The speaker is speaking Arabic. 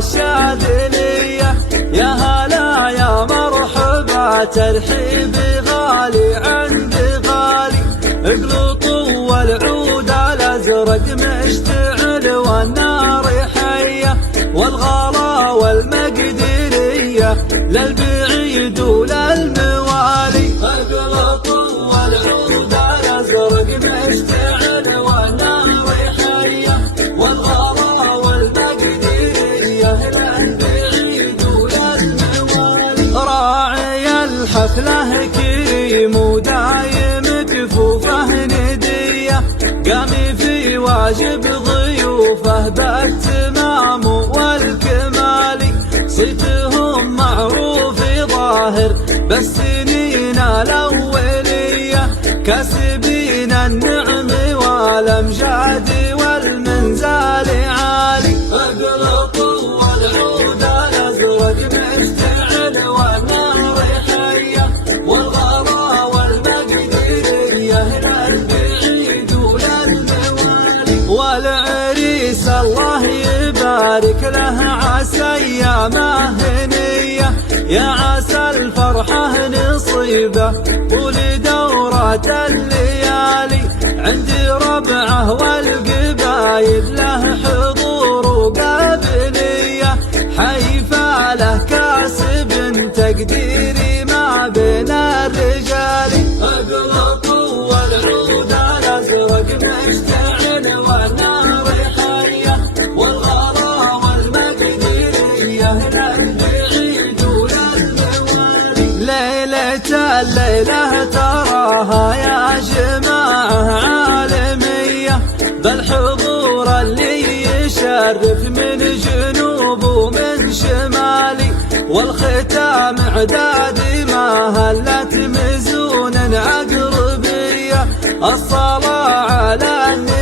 والشاذلية. يا هلا يا مرحبا ترحيب غالي عند غالي، اقلطوا والعود الازرق مشتعل والنار حية، والغلا والمقدرية للبعيد وللموالي. اقلطوا والعود الازرق مشتعل والنار حية، والغلا والمقدرية للبعيد وللموالي. راعي الحفلة كريم ودايم كفوفه ندية، قام في واجب ضيوفه بالتمام والكمال. صيتهم معروف ظاهر بالسنين الأولية، كاسبين النعم والأمجاد والمنزال عالي. اقلطوا والعود الأزرق مشتعل والنار حية، والغلا والمقدرية للبعيد وللموالي. والعريس الله يبارك له عسى أيامه هنية، يا عسى الفرحة نصيبه ولدورة الليالي. عند ربعه والقبايل له حضور وقابلية، حيفا له كاسب تقديري ما بين الرجال. اقلطوا والعود الازرق مشتعل والنار حية، والغلا والمقدرية للبعيد وللموالي. ليلة الليلة تراها يا جماعة عالمية، بالحضور اللي يشرف من جنوب ومن شمالي. والختام اعداد ما هلت مزون عقربية، الصلاة على النبي